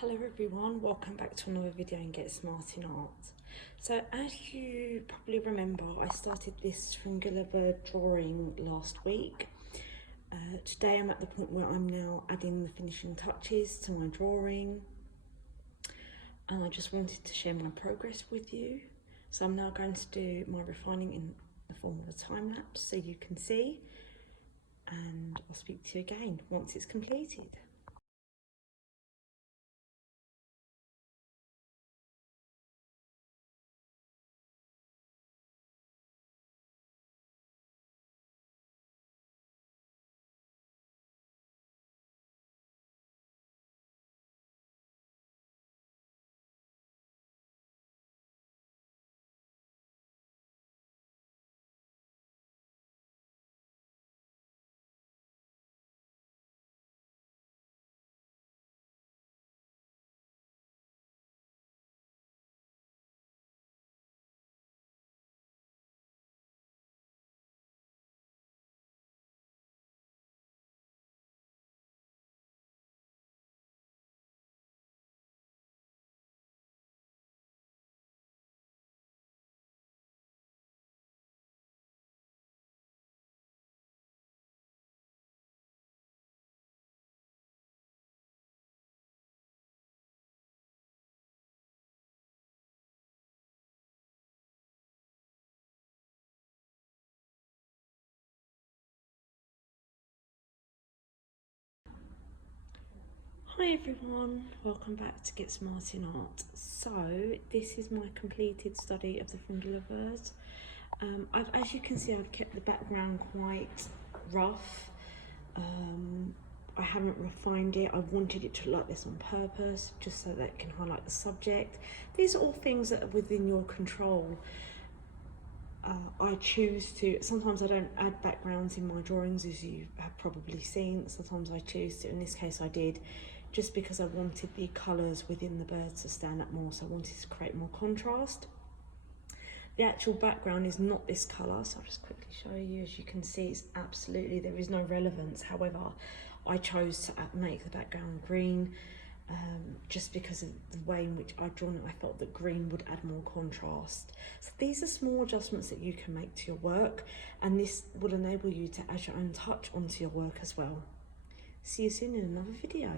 Hello everyone, welcome back to another video in Get Smart in Art. So as you probably remember, I started this Fringilla Bird drawing last week. Today I'm at the point where I'm now adding the finishing touches to my drawing. And I just wanted to share my progress with you. So I'm now going to do my refining in the form of a time lapse so you can see. And I'll speak to you again once it's completed. Hi everyone, welcome back to Get Smart in Art. So this is my completed study of the Fringilla Bird. As you can see, I've kept the background quite rough. I haven't refined it. I wanted it to look like this on purpose, just so that it can highlight the subject. These are all things that are within your control. I choose to, sometimes I don't add backgrounds in my drawings, as you have probably seen. Sometimes I choose to, in this case I did, just because I wanted the colours within the birds to stand up more, so I wanted to create more contrast. The actual background is not this colour, so I'll just quickly show you. As you can see, it's absolutely, there is no relevance. However, I chose to make the background green, just because of the way in which I've drawn it. I felt that green would add more contrast. So these are small adjustments that you can make to your work, and this will enable you to add your own touch onto your work as well. See you soon in another video.